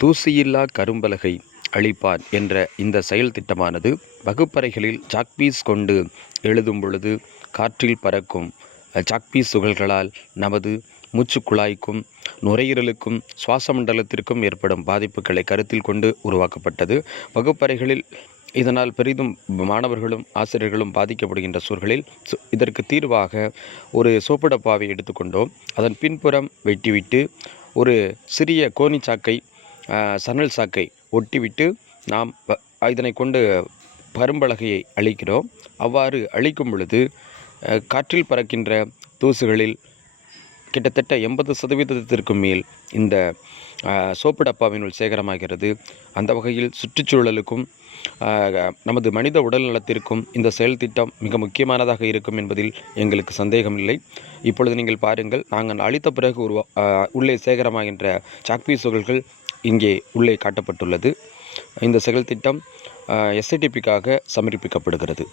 தூசியில்லா கரும்பலகை அளிப்பான் என்ற இந்த செயல் திட்டமானது வகுப்பறைகளில் சாக்பீஸ் கொண்டு எழுதும் பொழுது காற்றில் பறக்கும் சாக்பீஸ் துகள்களால் நமது மூச்சுக்குழாய்க்கும் நுரையீரலுக்கும் சுவாச மண்டலத்திற்கும் ஏற்படும் பாதிப்புகளை கருத்தில் கொண்டு உருவாக்கப்பட்டது. வகுப்பறைகளில் இதனால் பெரிதும் மாணவர்களும் ஆசிரியர்களும் பாதிக்கப்படுகின்ற சூழலில் இதற்கு தீர்வாக ஒரு சோப்பு டப்பாவை எடுத்துக்கொண்டோம். அதன் பின்புறம் வெட்டிவிட்டு ஒரு சிறிய கோணி சாக்கை சணல் சாக்கை ஒட்டிவிட்டு நாம் இதனை கொண்டு கரும்பலகையை அழிக்கிறோம். அவ்வாறு அழிக்கும் பொழுது காற்றில் பறக்கின்ற தூசுகளில் கிட்டத்தட்ட 80% மேல் இந்த சோப்பு டப்பாவினுள் சேகரமாகிறது. அந்த வகையில் சுற்றுச்சூழலுக்கும் நமது மனித உடல் நலத்திற்கும் இந்த செயல் திட்டம் மிக முக்கியமானதாக இருக்கும் என்பதில் எங்களுக்கு சந்தேகமில்லை. இப்பொழுது நீங்கள் பாருங்கள், நாங்கள் அழித்த பிறகு உள்ளே சேகரமாகின்ற சாக்பீஸ் துகள்கள் இங்கே உள்ளே காட்டப்பட்டுள்ளது. இந்த செயல் திட்டம் SITPக்காக சமர்ப்பிக்கப்படுகிறது.